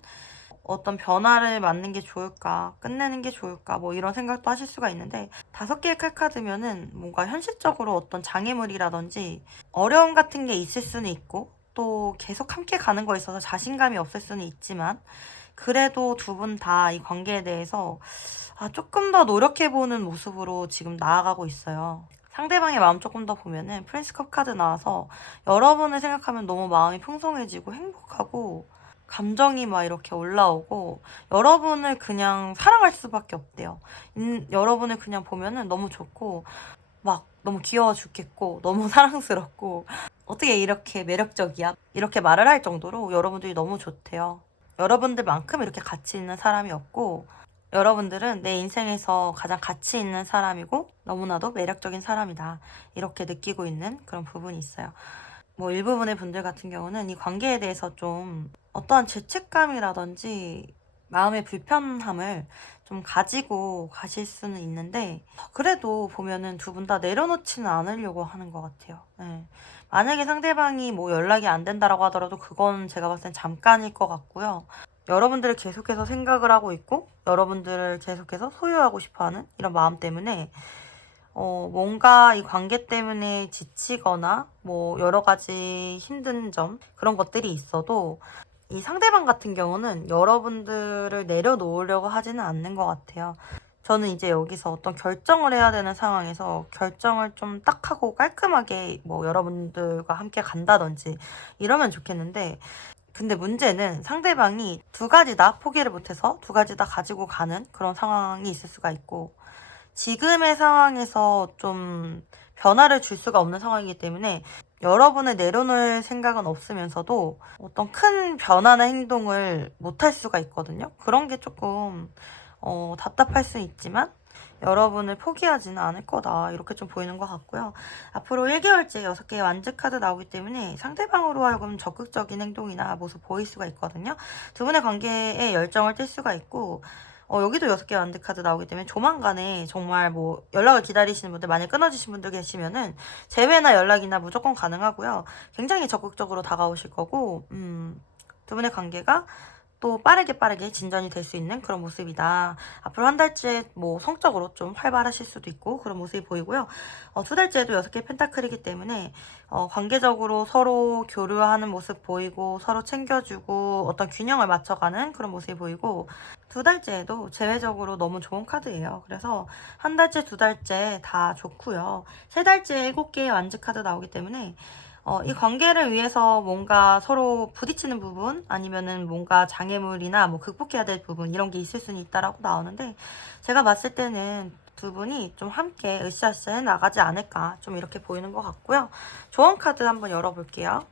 어떤 변화를 맞는 게 좋을까 끝내는 게 좋을까 뭐 이런 생각도 하실 수가 있는데 5개의 칼카드면은 뭔가 현실적으로 어떤 장애물이라든지 어려움 같은 게 있을 수는 있고 또 계속 함께 가는 거에 있어서 자신감이 없을 수는 있지만 그래도 두 분 다 이 관계에 대해서 조금 더 노력해보는 모습으로 지금 나아가고 있어요. 상대방의 마음 조금 더 보면은 프린스컵 카드 나와서 여러분을 생각하면 너무 마음이 풍성해지고 행복하고 감정이 막 이렇게 올라오고 여러분을 그냥 사랑할 수밖에 없대요. 여러분을 그냥 보면은 너무 좋고 막 너무 귀여워 죽겠고 너무 사랑스럽고 어떻게 이렇게 매력적이야? 이렇게 말을 할 정도로 여러분들이 너무 좋대요. 여러분들만큼 이렇게 가치 있는 사람이 없고 여러분들은 내 인생에서 가장 가치 있는 사람이고 너무나도 매력적인 사람이다. 이렇게 느끼고 있는 그런 부분이 있어요. 뭐 일부분의 분들 같은 경우는 이 관계에 대해서 좀 어떠한 죄책감이라든지 마음의 불편함을 좀 가지고 가실 수는 있는데 그래도 보면은 두 분 다 내려놓지는 않으려고 하는 것 같아요. 네. 만약에 상대방이 뭐 연락이 안 된다라고 하더라도 그건 제가 봤을 땐 잠깐일 것 같고요. 여러분들을 계속해서 생각을 하고 있고 여러분들을 계속해서 소유하고 싶어하는 이런 마음 때문에 뭔가 이 관계 때문에 지치거나 뭐 여러 가지 힘든 점 그런 것들이 있어도 이 상대방 같은 경우는 여러분들을 내려놓으려고 하지는 않는 것 같아요. 저는 이제 여기서 어떤 결정을 해야 되는 상황에서 결정을 좀 딱 하고 깔끔하게 뭐 여러분들과 함께 간다든지 이러면 좋겠는데, 근데 문제는 상대방이 두 가지 다 포기를 못해서 두 가지 다 가지고 가는 그런 상황이 있을 수가 있고, 지금의 상황에서 좀 변화를 줄 수가 없는 상황이기 때문에 여러분을 내려놓을 생각은 없으면서도 어떤 큰 변화나 행동을 못 할 수가 있거든요. 그런 게 조금 답답할 수 있지만 여러분을 포기하지는 않을 거다, 이렇게 좀 보이는 것 같고요. 앞으로 1개월째 6개의 완즈 카드 나오기 때문에 상대방으로 하여금 적극적인 행동이나 모습 보일 수가 있거든요. 두 분의 관계에 열정을 띨 수가 있고, 여기도 6개 완드 카드 나오기 때문에 조만간에 정말 뭐 연락을 기다리시는 분들, 만약 끊어지신 분들 계시면은 재회나 연락이나 무조건 가능하고요. 굉장히 적극적으로 다가오실 거고, 두 분의 관계가 또 빠르게 진전이 될 수 있는 그런 모습이다. 앞으로 한 달째 뭐 성적으로 좀 활발하실 수도 있고 그런 모습이 보이고요. 2달째에도 6개 펜타클이기 때문에 관계적으로 서로 교류하는 모습 보이고, 서로 챙겨주고 어떤 균형을 맞춰가는 그런 모습이 보이고, 2달째에도 재회적으로 너무 좋은 카드예요. 그래서 한 달째, 2달째 다 좋고요. 3달째 7개의 완즈 카드 나오기 때문에 이 관계를 위해서 뭔가 서로 부딪히는 부분, 아니면은 뭔가 장애물이나 뭐 극복해야 될 부분, 이런 게 있을 수는 있다라고 나오는데, 제가 봤을 때는 두 분이 좀 함께 으쌰으쌰 해 나가지 않을까, 좀 이렇게 보이는 것 같고요. 조언 카드 한번 열어볼게요.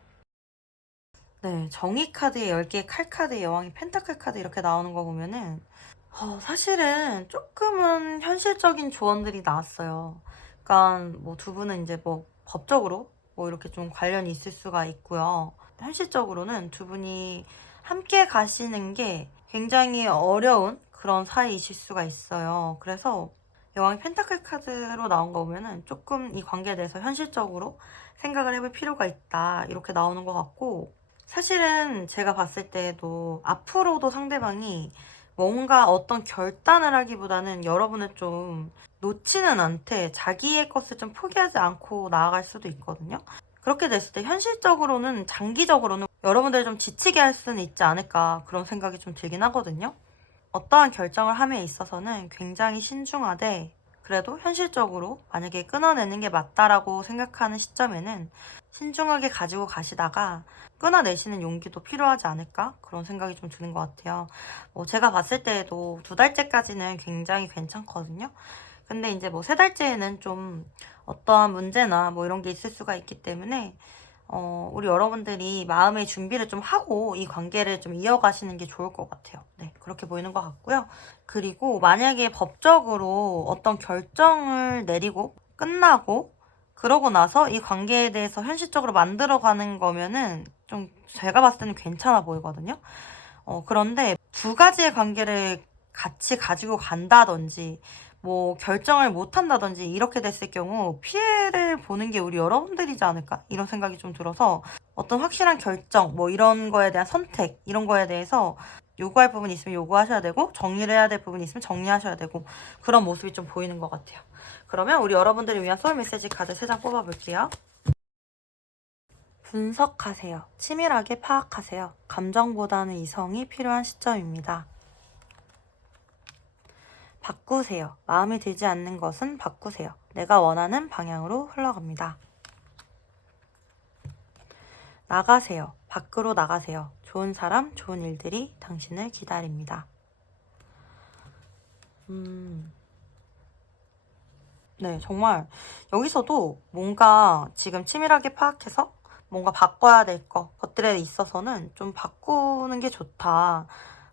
네, 정의 카드에 10개, 칼 카드에 여왕이 펜타클 카드 이렇게 나오는 거 보면은 사실은 조금은 현실적인 조언들이 나왔어요. 그러니까 뭐 두 분은 이제 뭐 법적으로 뭐 이렇게 좀 관련이 있을 수가 있고요. 현실적으로는 두 분이 함께 가시는 게 굉장히 어려운 그런 사이이실 수가 있어요. 그래서 여왕이 펜타클 카드로 나온 거 보면은 조금 이 관계에 대해서 현실적으로 생각을 해볼 필요가 있다, 이렇게 나오는 것 같고, 사실은 제가 봤을 때에도 앞으로도 상대방이 뭔가 어떤 결단을 하기보다는 여러분을 좀 놓지는 않되 자기의 것을 좀 포기하지 않고 나아갈 수도 있거든요. 그렇게 됐을 때 현실적으로는, 장기적으로는 여러분들 좀 지치게 할 수는 있지 않을까, 그런 생각이 좀 들긴 하거든요. 어떠한 결정을 함에 있어서는 굉장히 신중하되, 그래도 현실적으로 만약에 끊어내는 게 맞다라고 생각하는 시점에는 신중하게 가지고 가시다가 끊어내시는 용기도 필요하지 않을까, 그런 생각이 좀 드는 것 같아요. 제가 봤을 때에도 2달째까지는 굉장히 괜찮거든요. 근데 이제 뭐 3달째에는 좀 어떠한 문제나 뭐 이런 게 있을 수가 있기 때문에 우리 여러분들이 마음의 준비를 좀 하고 이 관계를 좀 이어가시는 게 좋을 것 같아요. 네, 그렇게 보이는 것 같고요. 그리고 만약에 법적으로 어떤 결정을 내리고 끝나고 그러고 나서 이 관계에 대해서 현실적으로 만들어가는 거면은 좀 제가 봤을 때는 괜찮아 보이거든요. 그런데 두 가지의 관계를 같이 가지고 간다든지 뭐 결정을 못 한다든지 이렇게 됐을 경우 피해를 보는 게 우리 여러분들이지 않을까, 이런 생각이 좀 들어서, 어떤 확실한 결정, 뭐 이런 거에 대한 선택, 이런 거에 대해서 요구할 부분이 있으면 요구하셔야 되고, 정리를 해야 될 부분이 있으면 정리하셔야 되고, 그런 모습이 좀 보이는 것 같아요. 그러면 우리 여러분들을 위한 소울 메시지 카드 3장 뽑아볼게요. 분석하세요. 치밀하게 파악하세요. 감정보다는 이성이 필요한 시점입니다. 바꾸세요. 마음에 들지 않는 것은 바꾸세요. 내가 원하는 방향으로 흘러갑니다. 나가세요. 밖으로 나가세요. 좋은 사람, 좋은 일들이 당신을 기다립니다. 네, 정말 여기서도 뭔가 지금 치밀하게 파악해서 뭔가 바꿔야 될 것들에 있어서는 좀 바꾸는 게 좋다,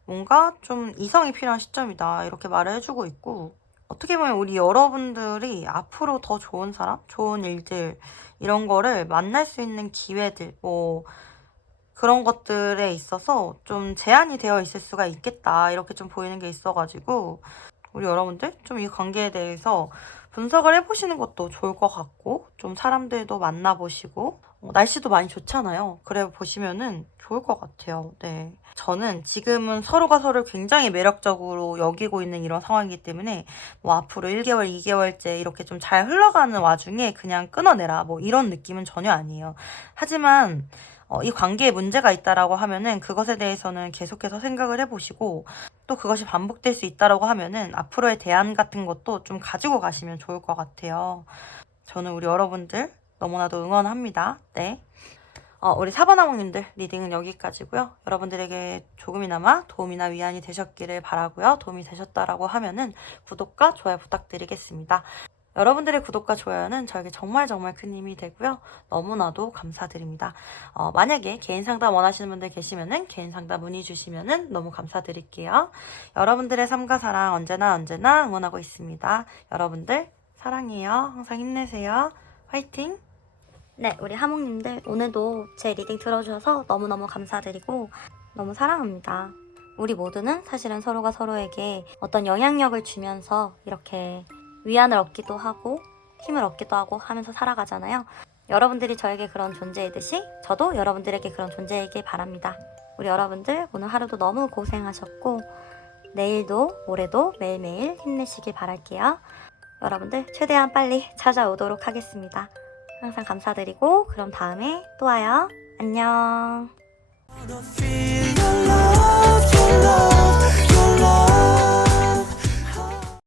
뭔가 좀 이성이 필요한 시점이다, 이렇게 말을 해주고 있고, 어떻게 보면 우리 여러분들이 앞으로 더 좋은 사람, 좋은 일들, 이런 거를 만날 수 있는 기회들, 뭐 그런 것들에 있어서 좀 제한이 되어 있을 수가 있겠다, 이렇게 좀 보이는 게 있어가지고, 우리 여러분들 좀 이 관계에 대해서 분석을 해보시는 것도 좋을 것 같고, 좀 사람들도 만나보시고 날씨도 많이 좋잖아요. 그래 보시면은 좋을 것 같아요. 네. 저는 지금은 서로가 서로를 굉장히 매력적으로 여기고 있는 이런 상황이기 때문에 뭐 앞으로 1개월, 2개월째 이렇게 좀 잘 흘러가는 와중에 그냥 끊어내라 뭐 이런 느낌은 전혀 아니에요. 하지만 이 관계에 문제가 있다라고 하면은 그것에 대해서는 계속해서 생각을 해보시고 또 그것이 반복될 수 있다라고 하면은 앞으로의 대안 같은 것도 좀 가지고 가시면 좋을 것 같아요. 저는 우리 여러분들 너무나도 응원합니다. 네. 우리 사바나몽님들 리딩은 여기까지고요. 여러분들에게 조금이나마 도움이나 위안이 되셨기를 바라고요. 도움이 되셨다라고 하면은 구독과 좋아요 부탁드리겠습니다. 여러분들의 구독과 좋아요는 저에게 정말 큰 힘이 되고요. 너무나도 감사드립니다. 만약에 개인 상담 원하시는 분들 계시면은 개인 상담 문의 주시면은 너무 감사드릴게요. 여러분들의 삶과 사랑 언제나 응원하고 있습니다. 여러분들 사랑해요. 항상 힘내세요. 화이팅! 네, 우리 하몽님들 오늘도 제 리딩 들어주셔서 너무너무 감사드리고 너무 사랑합니다. 우리 모두는 사실은 서로가 서로에게 어떤 영향력을 주면서 이렇게 위안을 얻기도 하고 힘을 얻기도 하고 하면서 살아가잖아요. 여러분들이 저에게 그런 존재이듯이 저도 여러분들에게 그런 존재이길 바랍니다. 우리 여러분들 오늘 하루도 너무 고생하셨고 내일도 모레도 매일매일 힘내시길 바랄게요. 여러분들 최대한 빨리 찾아오도록 하겠습니다. 항상 감사드리고 그럼 다음에 또 와요. 안녕. Feel your love, your love.